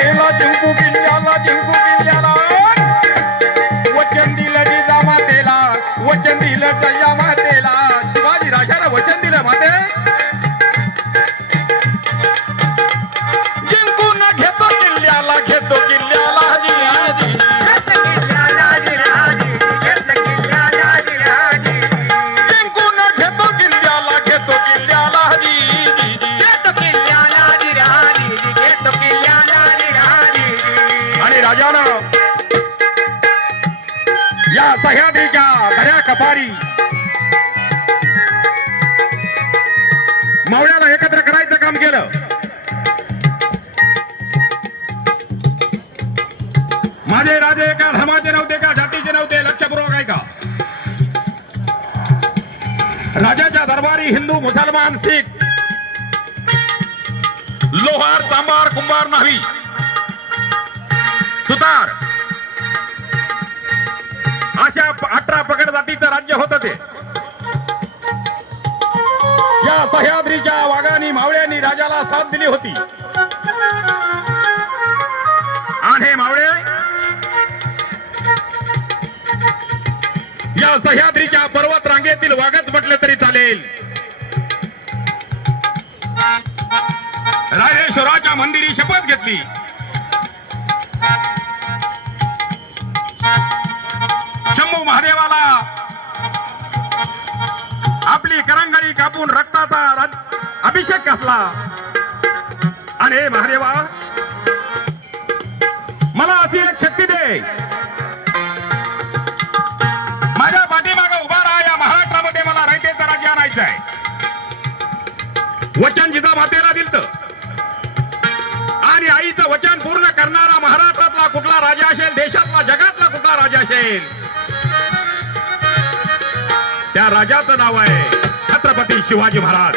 जिजामातेला जिंकू किल्ल्याला जिंकू किल्ल्याला वचन दिलं जिजामातेला वचन दिलं जिजामातेला शिवाजी राजाला वचन दिलं माते जिंकून घेतो किल्ल्याला घेतो किल्ल्याला या सह्याद्रीच्या दऱ्या कपारी मावळ्याला एकत्र करायचं काम केलं. माझे राजे एका धर्माचे नव्हते का जातीचे नव्हते लक्षपूर्वक आहे का. राजाच्या दरबारी हिंदू मुसलमान शीख लोहार चांभार कुंभार नाही सुतार अशा 18 पगड जातीचं राज्य होतं ते. या सह्याद्रीच्या वाघांनी मावळ्यांनी राजाला साथ दिली होती आणि हे मावळे या सह्याद्रीच्या पर्वत रांगेतील वाघच म्हटले तरी चालेल. राजेश्वराच्या मंदिरी शपथ घेतली. शंभू महादेवाला आपली करंगळी कापून रक्ताचा अभिषेक घातला आणि हे महादेवा मला अशी एक शक्ती दे. माझ्या पाठीमागे उभा राहा. या महाराष्ट्रामध्ये मला रयतेचं राज्य आणायचं आहे. वचन जिजामातेला दिलतं आणि आईचं वचन पूर्ण करणारा महाराष्ट्रातला कुठला राजा असेल देशातला जगातला कुठला राजा असेल त्या राजाचं नाव आहे छत्रपती शिवाजी महाराज.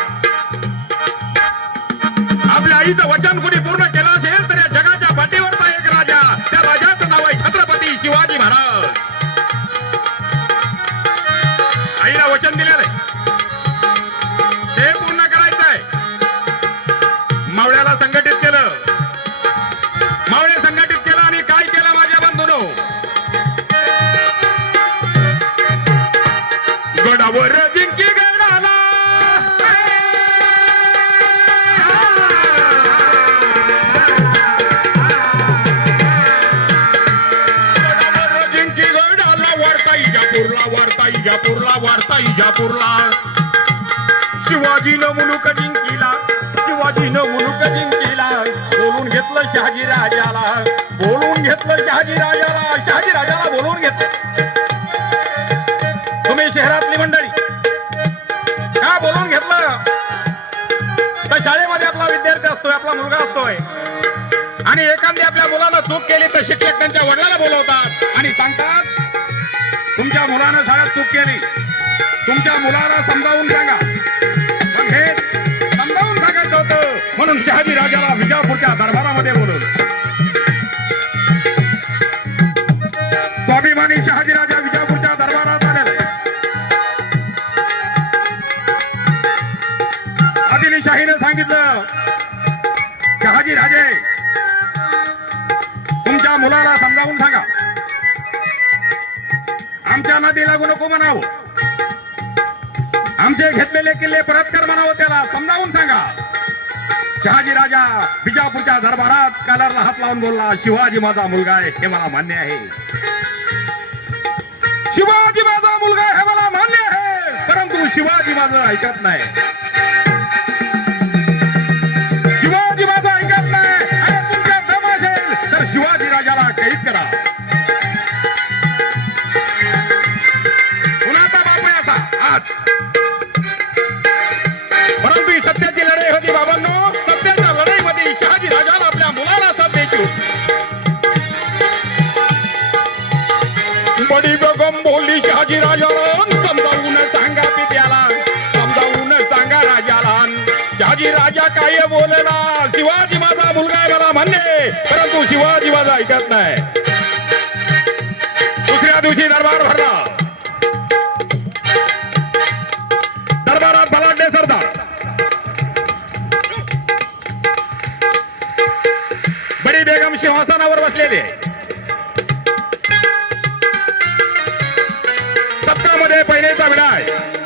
आपल्या आईचं वचन कुणी पूर्ण केलं असेल तर या जगाच्या पाठीवरचा एक राजा त्या राजाचं नाव आहे छत्रपती शिवाजी महाराज. आईला वचन दिलेलं आहे ते पूर्ण करायचंय. मावळ्याला संघटित केलं. मावळे संघटित केलं आणि काय केलं माझ्या बंधूनो गडावर जिंकी गडाला गडावर जिंकी गडाला वार्ता इजापूरला वार्ता इजापूरला वार्ता इजापूरला शिवाजीनं मुलुक जिंकीला शिवाजीनं मुलुक जिंकीला बोलून घेतलं शहाजी राजाला बोलून घेतलं शहाजी राजाला शहाजी राजाला बोलून घेतलं. तुम्ही शहरातली मंडळी का बोलून घेतलं तर शाळेमध्ये आपला विद्यार्थी असतोय आपला मुलगा असतोय आणि एखादी आपल्या मुलानं चूक केली तर शिक्षक त्यांच्या वडिलांना बोलवतात आणि सांगतात तुमच्या मुलानं शाळेत चूक केली तुमच्या मुलाला समजावून सांगा. मग हे समजावून सांगायचं होतं म्हणून शहाजी राजाला विजापूरच्या दरबारामध्ये बोलवलं. स्वाभिमानी शहाजी राजा विजापूरच्या दरबारात आलेला आहे. आदिलशाहीने सांगितलं शहाजी राजे तुमच्या मुलाला समजावून सांगा आमच्या नदी लागू नको म्हणावं आमचे घेतलेले किल्ले परत कर म्हणावं त्याला समजावून सांगा. शहाजी राजा विजापूरच्या दरबारात कलरला हात लावून बोलला शिवाजी माझा मुलगा आहे हे मला मान्य आहे. शिवाजी माझा मुलगा हे मला मान्य आहे परंतु शिवाजी माझं ऐकत नाही. शिवाजी माझं ऐकत नाही आणि तुमच्या दम असेल तर शिवाजी राजाला कैद करा. कुणाचा बापू असा आज परंतु ही सत्याची लढाई होती बाबांनो. सत्याच्या लढाईमध्ये शहाजी राजाला आपल्या मुलाला साथ द्यायची होती. बडी बेगम बोलली शहाजी राजाला समजावून सांगा पित्याला समजावून सांगा राजाला. शहाजी राजा काय बोलला शिवाजी माझा मुलगा आहे मला मान्य परंतु शिवाजी माझा ऐकत नाही. दुसऱ्या दिवशी दरबार भरला. दरबारात बलाढ्य सरदार बडी बेगम सिंहासनावर बसलेले सप्तामध्ये पहिलेचा विडा आहे